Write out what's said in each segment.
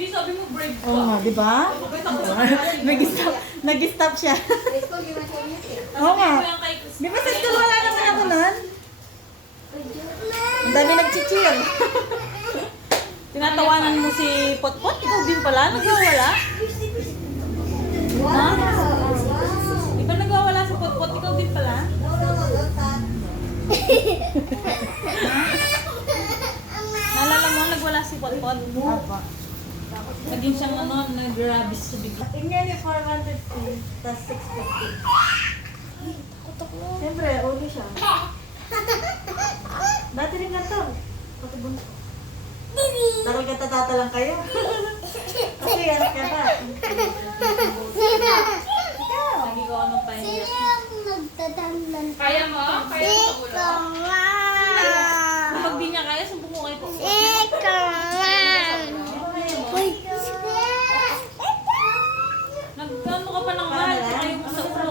Di, sabi mo brave ka. Oo nga, di ba? Nag-stop siya. Oo nga. Di ba sa school wala naman ako nun? Ang dami nag-cheer. Tinatawanan mo si Potpot? Ikaw din pala? Nagwawala? Ha? Di ba nagwawala si Potpot? Ikaw din pala? Naalala mo, nagwala si Potpot? Apa. Naging siyang nag-rabis sa bigla. Tingnan niya 450, tas 650. Siyempre, uli siya. Dati rin nga to. Pati bunso. Takal ka tatata lang kayo. Kasi anak ka ba? Lagi ko anong pahinga. Kaya mo? Kaya mo sa ulo? Kapag di niya kaya, sumbong ko kayo po. Nagkano ka pa ng mahal? Kaya mo sa ulo.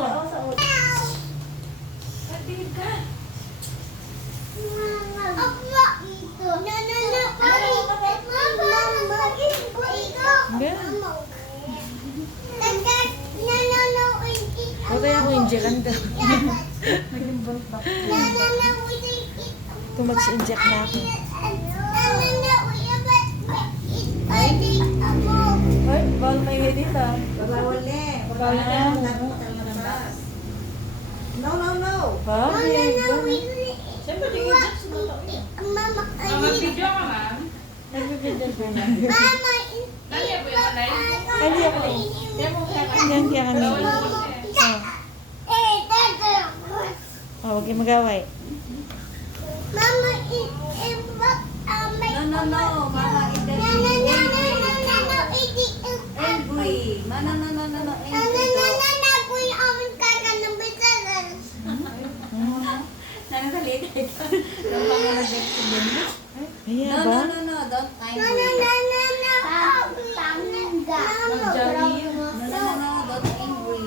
Nagtingin ka. Huwag kaya ako injekan ka. Naging buntak. Too much inject na ako. Ay, bawal may hidit ah. Bawal eh. Bawal na. No, no, no. Bakit? Siyempre, di inject sa mga Mag-video ka, ma'am. Nagbibigyan ko na. Kaya po yung live? Hindi ako. Hindi ako kami. Oh, huwag kayong mag-away. No, no, no. Mama, Angry. No, no, no, no, no, no. Ayan No, ba? no, no, no. Don't angry. Mag-jolly. No, no, no, no. Don't angry.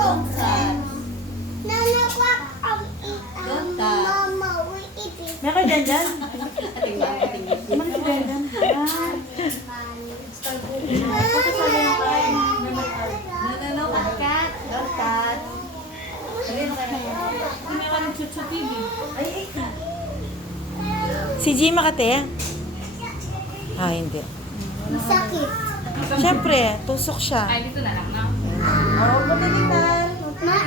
Don't sad. Don't touch. May kayo dyan dyan? Ating lang, ating lang. May kayo dyan dyan? Pakasali yung kain. No, no, no. Cat. Don't touch. Sabihin mo kayo. Hindi ka nag-chuchu TV. Ay, Si G Makate? Ah, hindi. Siyempre, tusok siya. Ay, dito na lang, no? Oo, patilitan. Ah,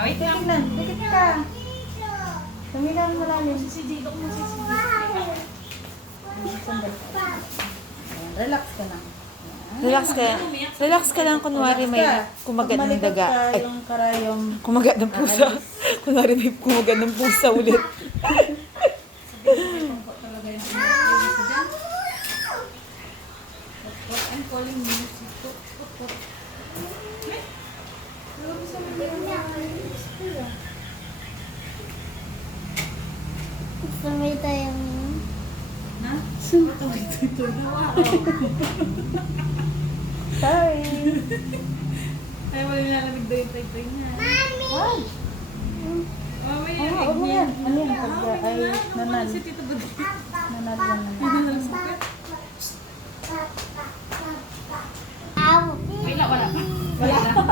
wait lang. Tignan, dikit ka. Tumilan mo lang yun. Si Dito mo si relax ka lang. Relax ka lang, kunwari may kumagat ng daga. Ay, Yung karayom. kumagat ng pusa. Kunwari may kumagat ng pusa ulit. I'm calling you. Sabay tayong Na? Sorry. Ay, wala nalamig daw yung tay-tay niya. Ay, Mamaya, huwag mo yan. Ano yan? Pagka ay nanal. si Tito Bad. Nanal yan naman. aw. Wala, wala pa.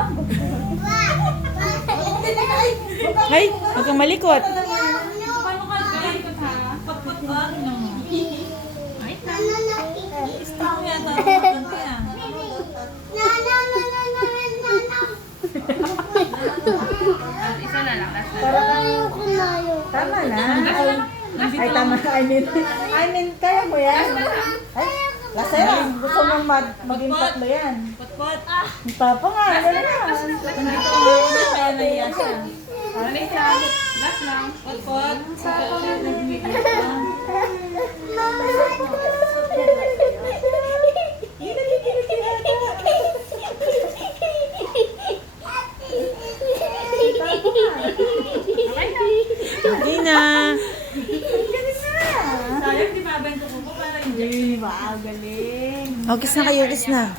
Ay, huwag kang malikot. Paano ka galikot, ha? Potpot ba? Ay, Stop mo yata. Ganto yan. isa na lang. Last na. Ayoko na yun. Tama na. Ay, tama. I mean, kaya mo yan. Ay, lasera. Gusto mong maging tatlo yan. Potpot. Ang papa nga. Ano na? Nandito ka muna kaya naiya siya. Alis lang. Last lang. Potpot. Hindi na. Sayang, di ba bento ko para hindi. Galing. Oh, kiss na kayo, kiss na.